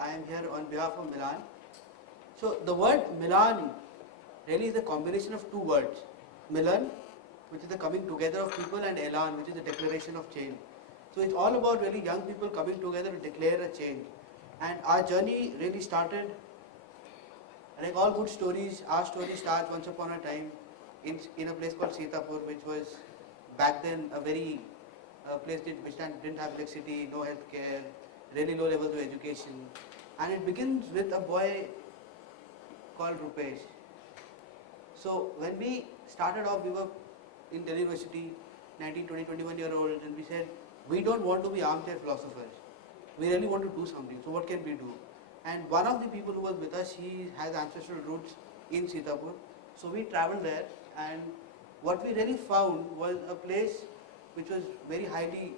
I am here on behalf of Milaan. So the word Milaan really is a combination of two words. Milan, which is the coming together of people, and Elan, which is the declaration of change. So it's all about really young people coming together to declare a change. And our journey really started, like all good stories, our story starts once upon a time in a place called Sitapur, which was back then a very place which didn't have electricity, no healthcare, really low levels of education. And it begins with a boy called Rupesh. So when we started off, we were in Delhi University, 19, 20, 21-year-olds, and we said, we don't want to be armchair philosophers. We really want to do something. So what can we do? And one of the people who was with us, he has ancestral roots in Sitapur. So we traveled there, and what we really found was a place which was very highly,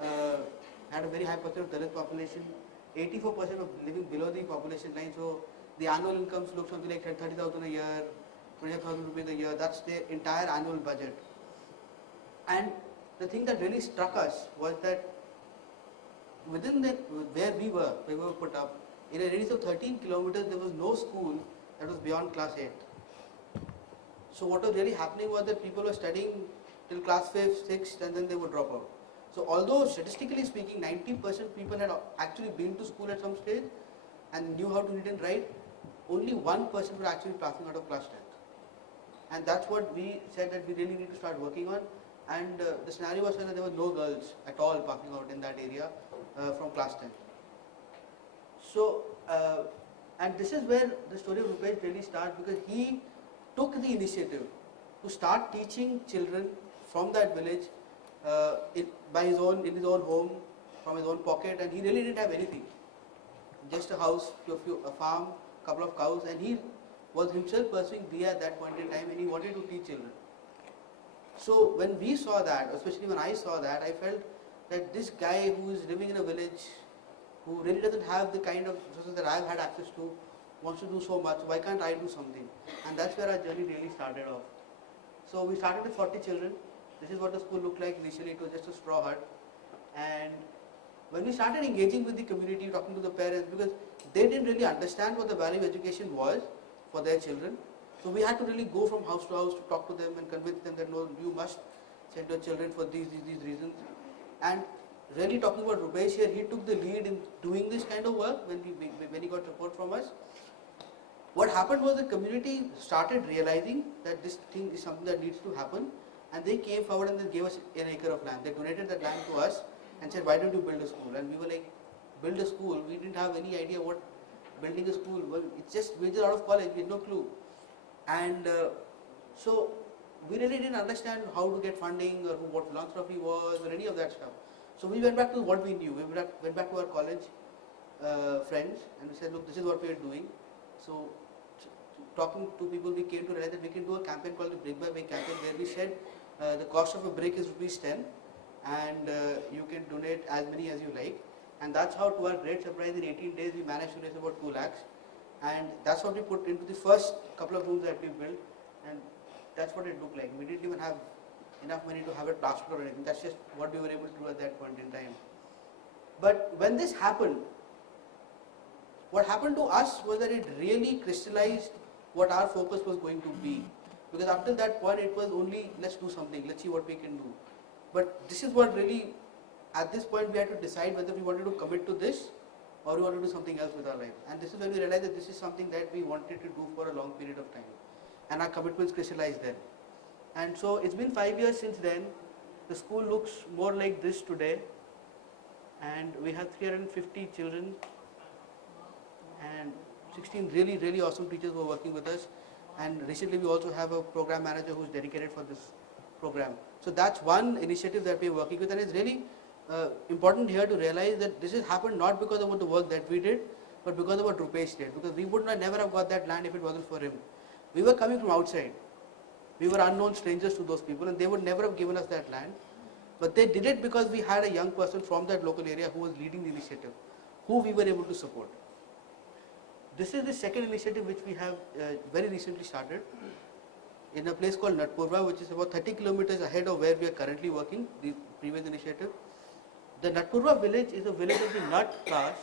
had a very high percent of Dalit population, 84% of living below the population line. So the annual incomes look something like 30,000 a year, 20,000 rupees a year. That's their entire annual budget. And the thing that really struck us was that within where we were put up, in a radius of 13 kilometers, there was no school that was beyond class 8. So what was really happening was that people were studying till class 5th, 6th, and then they would drop out. So although statistically speaking, 90% people had actually been to school at some stage and knew how to read and write, only 1% were actually passing out of class 10th. And that's what we said that we really need to start working on. And the scenario was that there were no girls at all passing out in that area from class 10. So, and this is where the story of Rupesh really starts, because he took the initiative to start teaching children from that village in his own home, from his own pocket, and he really didn't have anything. Just a house, a farm, a couple of cows, and he was himself pursuing BA at that point in time, and he wanted to teach children. So when we saw that, especially when I saw that, I felt that this guy who is living in a village, who really doesn't have the kind of resources that I've had access to, wants to do so much, why can't I do something? And that's where our journey really started off. So we started with 40 children. This is what the school looked like initially. It was just a straw hut. And when we started engaging with the community, talking to the parents, because they didn't really understand what the value of education was for their children. So we had to really go from house to house to talk to them and convince them that no, you must send your children for these reasons. And really talking about Rupesh here, he took the lead in doing this kind of work when he got support from us. What happened was the community started realizing that this thing is something that needs to happen, and they came forward and they gave us an acre of land. They donated that land to us and said, why don't you build a school? And we were like, build a school? We didn't have any idea what building a school was. It's just, we just out of college, we had no clue. And so we really didn't understand how to get funding or what philanthropy was or any of that stuff. So we went back to what we knew. We went back to our college friends and we said, look, this is what we are doing. So talking to people, we came to realize that we can do a campaign called the Brick by Brick campaign, where we said the cost of a brick is ₹10 and you can donate as many as you like. And that's how, to our great surprise, in 18 days we managed to raise about 2 lakhs. And that's what we put into the first couple of rooms that we built, and that's what it looked like. We didn't even have enough money to have it plastered or anything. That's just what we were able to do at that point in time. But when this happened, what happened to us was that it really crystallized what our focus was going to be. Because up till that point, it was only, let's do something, let's see what we can do. But this is what really, at this point, we had to decide whether we wanted to commit to this or we want to do something else with our life. And this is when we realized that this is something that we wanted to do for a long period of time. And our commitments crystallized then. And so it's been 5 years since then. The school looks more like this today. And we have 350 children and 16 really, really awesome teachers who are working with us. And recently we also have a program manager who's dedicated for this program. So that's one initiative that we're working with, and it's really important here to realize that this has happened not because of the work that we did, but because of what Rupesh did. Because we would never have got that land if it wasn't for him. We were coming from outside. We were unknown strangers to those people, and they would never have given us that land. But they did it because we had a young person from that local area who was leading the initiative, who we were able to support. This is the second initiative which we have very recently started in a place called Natpurva, which is about 30 kilometers ahead of where we are currently working, the previous initiative. The Natpurva village is a village of the Nat caste,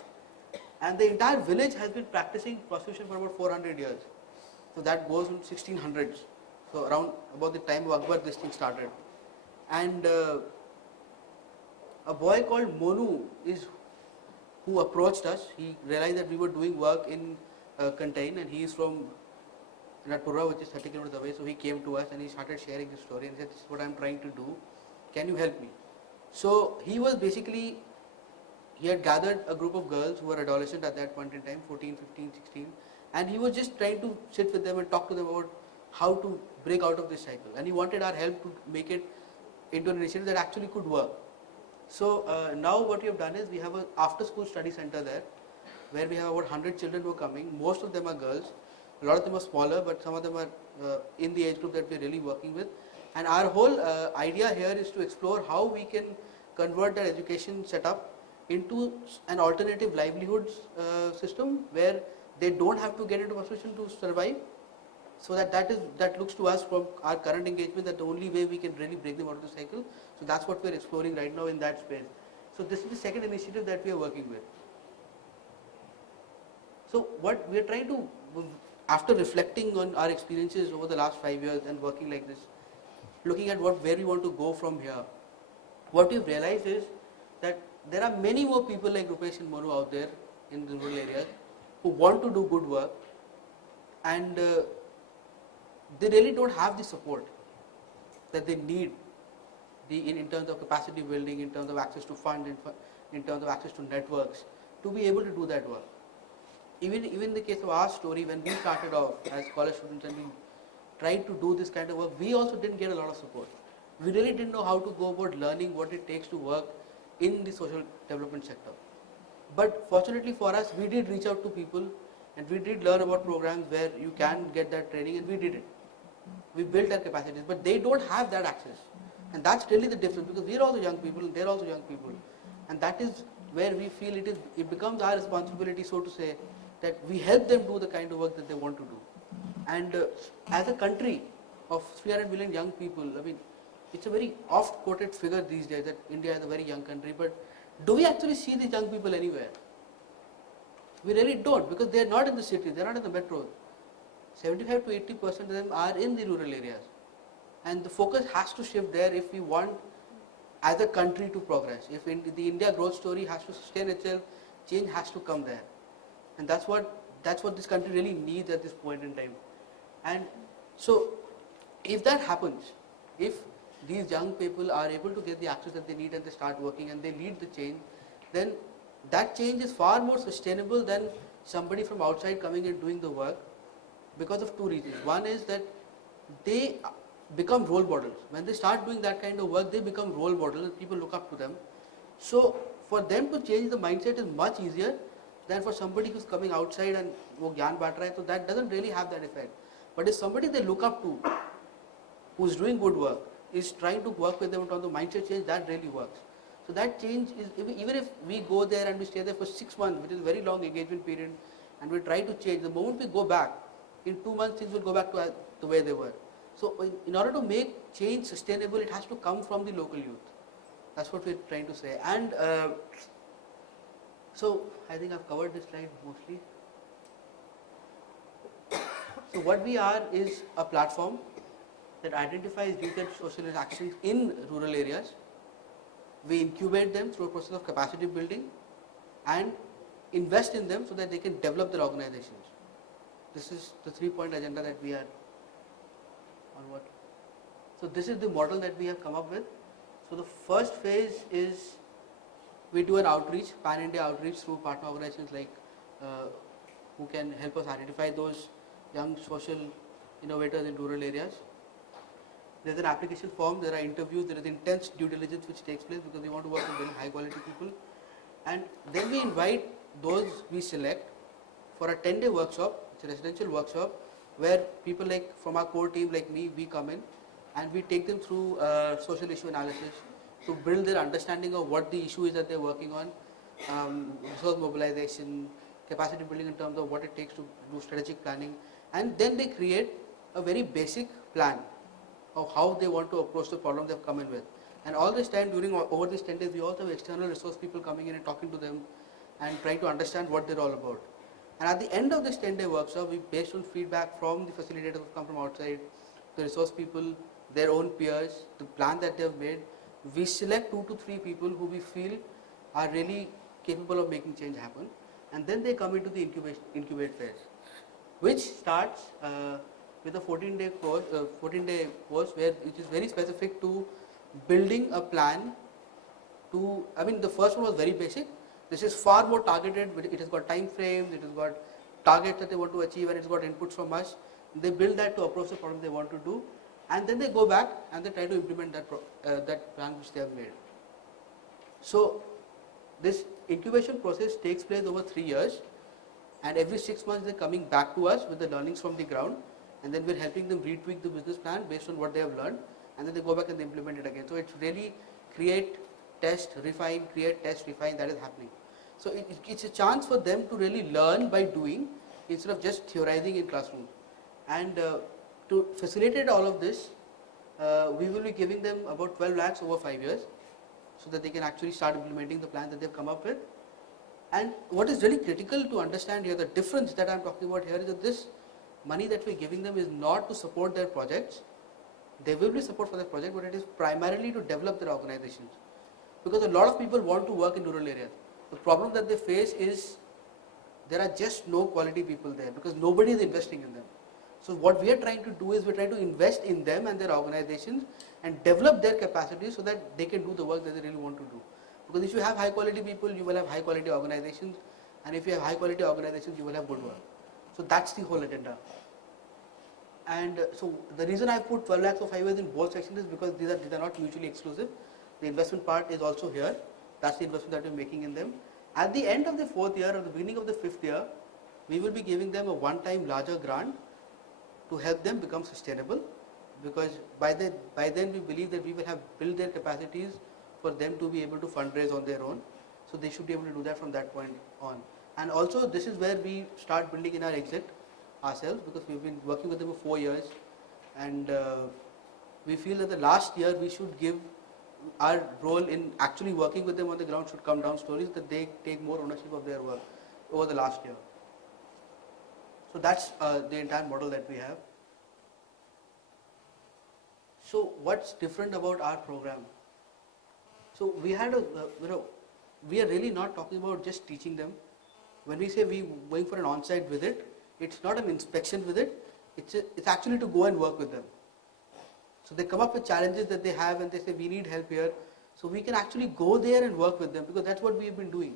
And the entire village has been practicing prostitution for about 400 years. So that goes in 1600s. So around about the time of Akbar, this thing started. And a boy called Monu is who approached us. He realized that we were doing work in Contain, and he is from Ratpura, which is 30 kilometers away. So he came to us and he started sharing his story and said, "This is what I'm trying to do. Can you help me?" So he was basically, he had gathered a group of girls who were adolescent at that point in time, 14, 15, 16, and he was just trying to sit with them and talk to them about how to break out of this cycle. And he wanted our help to make it into an initiative that actually could work. So now what we have done is we have an after-school study center there, where we have about 100 children who are coming. Most of them are girls. A lot of them are smaller, but some of them are in the age group that we are really working with. And our whole idea here is to explore how we can convert that education setup into an alternative livelihoods system where they don't have to get into prostitution to survive. So that looks to us from our current engagement that the only way we can really break them out of the cycle. So that's what we're exploring right now in that space. So this is the second initiative that we are working with. So what we are trying to, after reflecting on our experiences over the last 5 years and working like this, looking at where we want to go from here, what we've realized is that there are many more people like Rupesh and Monu out there in the rural areas who want to do good work, and they really don't have the support that they need in terms of capacity building, in terms of access to funds, in terms of access to networks, to be able to do that work. Even in the case of our story, when we started off as college students and we tried to do this kind of work, we also didn't get a lot of support. We really didn't know how to go about learning what it takes to work in the social development sector. But fortunately for us, we did reach out to people and we did learn about programs where you can get that training, and we did it. We built our capacities, but they don't have that access. And that's really the difference, because we're also young people and they're also young people. And that is where we feel it becomes our responsibility, so to say, that we help them do the kind of work that they want to do. And as a country of 300 million young people, I mean, it's a very oft-quoted figure these days that India is a very young country, but do we actually see these young people anywhere? We really don't, because they're not in the city, they're not in the metros. 75 to 80% of them are in the rural areas. And the focus has to shift there if we want as a country to progress. If the India growth story has to sustain itself, change has to come there. And that's what this country really needs at this point in time. And so if that happens, if these young people are able to get the access that they need and they start working and they lead the change, then that change is far more sustainable than somebody from outside coming and doing the work, because of two reasons. One is that they become role models. When they start doing that kind of work, they become role models and people look up to them. So for them to change the mindset is much easier than for somebody who's coming outside and wo gyan baat raha hai, so that doesn't really have that effect. But if somebody they look up to, who's doing good work, is trying to work with them on the mindset change, that really works. So that change is, even if we go there and we stay there for 6 months, which is a very long engagement period, and we try to change, the moment we go back, in 2 months things will go back to the way they were. So in order to make change sustainable, it has to come from the local youth. That's what we're trying to say. And so I think I've covered this slide mostly. So what we are is a platform that identifies youth-led social actions in rural areas. We incubate them through a process of capacity building and invest in them so that they can develop their organizations. This is the 3-point agenda that we are on. What? So this is the model that we have come up with. So the first phase is we do an outreach, pan-India outreach through partner organizations like who can help us identify those young social innovators in rural areas. There's an application form, there are interviews, there is intense due diligence which takes place because we want to work with very high quality people. And then we invite those we select for a 10-day workshop. It's a residential workshop where people like from our core team like me, we come in and we take them through social issue analysis to build their understanding of what the issue is that they're working on, resource mobilization, capacity building in terms of what it takes to do strategic planning, and then they create a very basic plan of how they want to approach the problem they've come in with. And all this time over these 10 days, we also have external resource people coming in and talking to them and trying to understand what they're all about. And at the end of this 10-day workshop, we, based on feedback from the facilitators who come from outside, the resource people, their own peers, the plan that they've made, we select 2 to 3 people who we feel are really capable of making change happen, and then they come into the incubate phase, which starts with a 14-day course, which is very specific to building a plan to, I mean, the first one was very basic. This is far more targeted. It has got time frames, it has got targets that they want to achieve, and it's got inputs from us. They build that to approach the problem they want to do, and then they go back and they try to implement that plan which they have made. So this incubation process takes place over 3 years, and every 6 months they're coming back to us with the learnings from the ground, and then we're helping them retweak the business plan based on what they have learned, and then they go back and they implement it again. So it's really create, test, refine, create, test, refine, that is happening. So it's a chance for them to really learn by doing instead of just theorizing in classroom. And to facilitate all of this, we will be giving them about 12 lakhs over 5 years, so that they can actually start implementing the plan that they've come up with. And what is really critical to understand here, the difference that I'm talking about here is that this money that we're giving them is not to support their projects. There will be support for their project, but it is primarily to develop their organizations. Because a lot of people want to work in rural areas. The problem that they face is there are just no quality people there because nobody is investing in them. So what we are trying to do is we're trying to invest in them and their organizations and develop their capacity so that they can do the work that they really want to do. Because if you have high quality people, you will have high quality organizations, and if you have high quality organizations, you will have good work. So that's the whole agenda. And so the reason I put 12 lakhs or 5 years in both sections is because these are not mutually exclusive. The investment part is also here. That's the investment that we're making in them. At the end of the 4th year or the beginning of the 5th year, we will be giving them a one-time larger grant to help them become sustainable, because by then we believe that we will have built their capacities for them to be able to fundraise on their own. So they should be able to do that from that point on. And also this is where we start building in our exit ourselves, because we've been working with them for 4 years, and we feel that the last year we should give our role in actually working with them on the ground should come down slowly, so that they take more ownership of their work over the last year. So that's the entire model that we have. So what's different about our program? So we had we are really not talking about just teaching them. When we say we going for an on-site visit, it's not an inspection visit. It's actually to go and work with them. So they come up with challenges that they have and they say we need help here. So we can actually go there and work with them, because that's what we have been doing,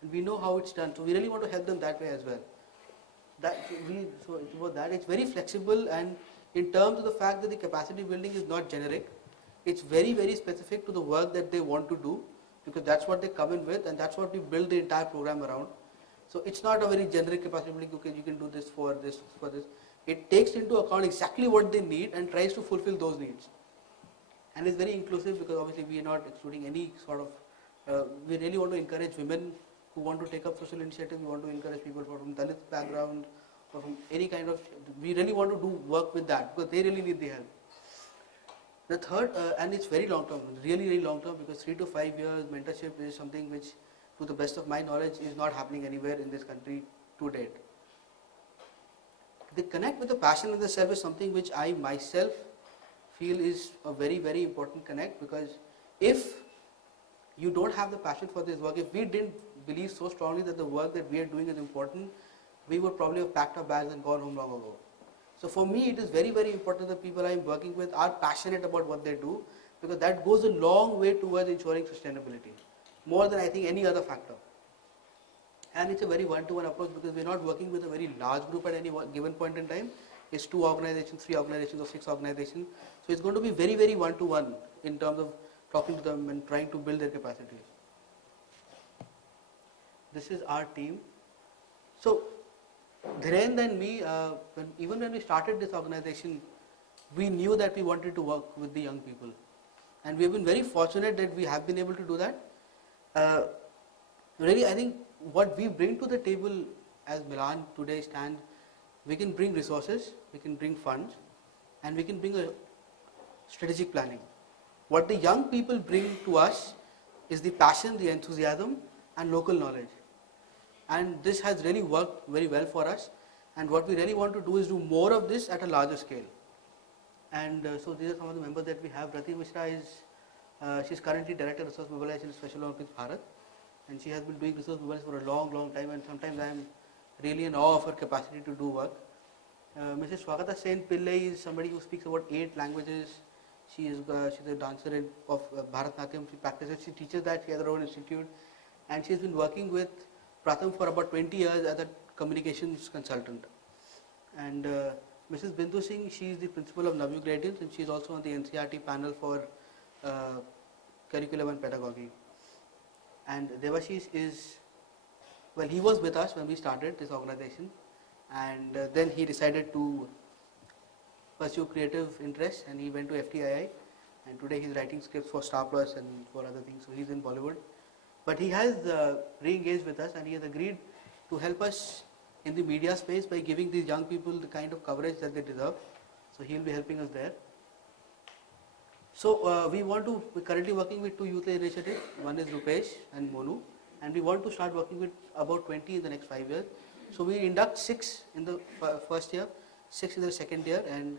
and we know how it's done. So we really want to help them that way as well. So it's about that. It's very flexible, and in terms of the fact that the capacity building is not generic, it's very, very specific to the work that they want to do, because that's what they come in with, and that's what we build the entire program around. So it's not a very generic capacity building, okay, you can do this for this, for this. It takes into account exactly what they need and tries to fulfill those needs. And it's very inclusive, because obviously we are not excluding any sort of, we really want to encourage women who want to take up social initiatives. We want to encourage people from Dalit background or from any kind of, we really want to do work with that, because they really need the help. The third, and it's very long term, really, really long term, because 3 to 5 years mentorship is something which, to the best of my knowledge, is not happening anywhere in this country to date. The connect with the passion and the self is something which I myself feel is a very, very important connect, because if you don't have the passion for this work, if we didn't believe so strongly that the work that we are doing is important, we would probably have packed our bags and gone home long ago. So for me, it is very, very important that people I am working with are passionate about what they do, because that goes a long way towards ensuring sustainability, more than I think any other factor. And it's a very one-to-one approach, because we're not working with a very large group at any given point in time. It's 2 organizations, 3 organizations, or 6 organizations. So it's going to be very, very one-to-one in terms of talking to them and trying to build their capacities. This is our team. So Dhirendra and me, even when we started this organization, we knew that we wanted to work with the young people. And we've been very fortunate that we have been able to do that. Really, I think what we bring to the table as Milaan today stands, we can bring resources, we can bring funds, and we can bring a strategic planning. What the young people bring to us is the passion, the enthusiasm, and local knowledge. and this has really worked very well for us, and what we really want to do is do more of this at a larger scale. And so these are some of the members that we have. Rati Mishra is, she's currently Director of Resource Mobilization in Special Olympics Bharat, and she has been doing resource mobilization for a long time, and sometimes I am really in awe of her capacity to do work. Mrs. Swagata Sen Pillai is somebody who speaks about 8 languages. She's a dancer of Bharatanatyam. She practices, she teaches that, she has her own institute, and she's been working with Pratham for about 20 years as a communications consultant. And Mrs. Bindu Singh, she is the principal of Navyu Gradients, and she is also on the NCRT panel for curriculum and pedagogy. And Devashish is, well, he was with us when we started this organization, and then he decided to pursue creative interests, and he went to FTII, and today he's writing scripts for Star Plus and for other things, so he's in Bollywood. But he has re-engaged with us, and he has agreed to help us in the media space by giving these young people the kind of coverage that they deserve. So he'll be helping us there. So we're currently working with 2 youth initiatives. One is Rupesh and Monu, and we want to start working with about 20 in the next 5 years. So we induct 6 in the first year, 6 in the second year, and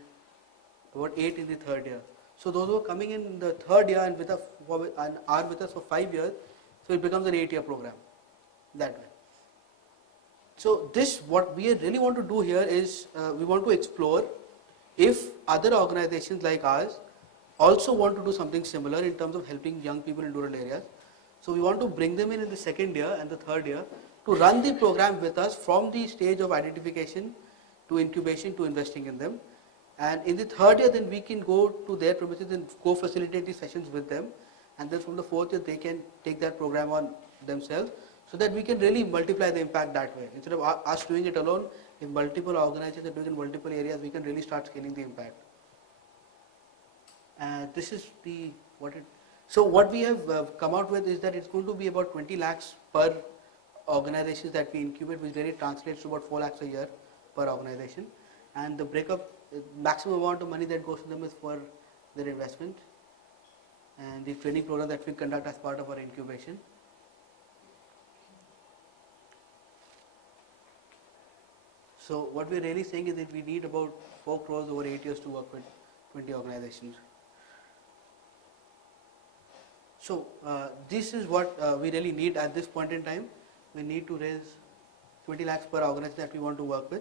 about 8 in the third year. So those who are coming in the third year and are with us for 5 years, so it becomes an 8-year program that way. So this, what we really want to do here is we want to explore if other organizations like ours also want to do something similar in terms of helping young people in rural areas. So we want to bring them in the second year and the third year to run the program with us from the stage of identification to incubation to investing in them. And in the third year, then we can go to their premises and co-facilitate the sessions with them. And then from the fourth year, they can take that program on themselves, so that we can really multiply the impact that way. Instead of us doing it alone, if multiple organizations are doing it in multiple areas, we can really start scaling the impact. This is so what we have come out with is that it's going to be about 20 lakhs per organizations that we incubate, which really translates to about 4 lakhs a year per organization. And the breakup, maximum amount of money that goes to them is for their investment and the training program that we conduct as part of our incubation. So what we're really saying is that we need about 4 crores over 8 years to work with 20 organizations. So this is what we really need at this point in time. We need to raise 20 lakhs per organization that we want to work with.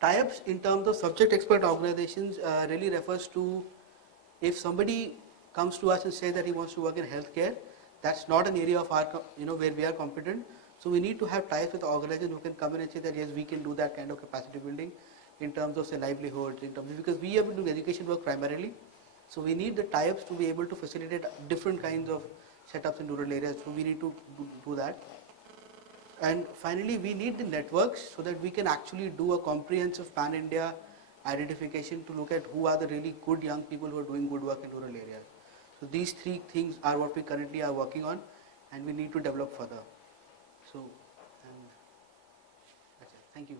Tie-ups in terms of subject expert organizations really refers to if somebody comes to us and says that he wants to work in healthcare, that's not an area of our, where we are competent. So we need to have ties with organizations who can come in and say that yes, we can do that kind of capacity building in terms of say livelihoods, in terms of, because we have been doing education work primarily. So we need the tie-ups to be able to facilitate different kinds of setups in rural areas. So we need to do that. And finally, we need the networks so that we can actually do a comprehensive pan-India identification to look at who are the really good young people who are doing good work in rural areas. So these 3 things are what we currently are working on, and we need to develop further. So, and that's it. Thank you.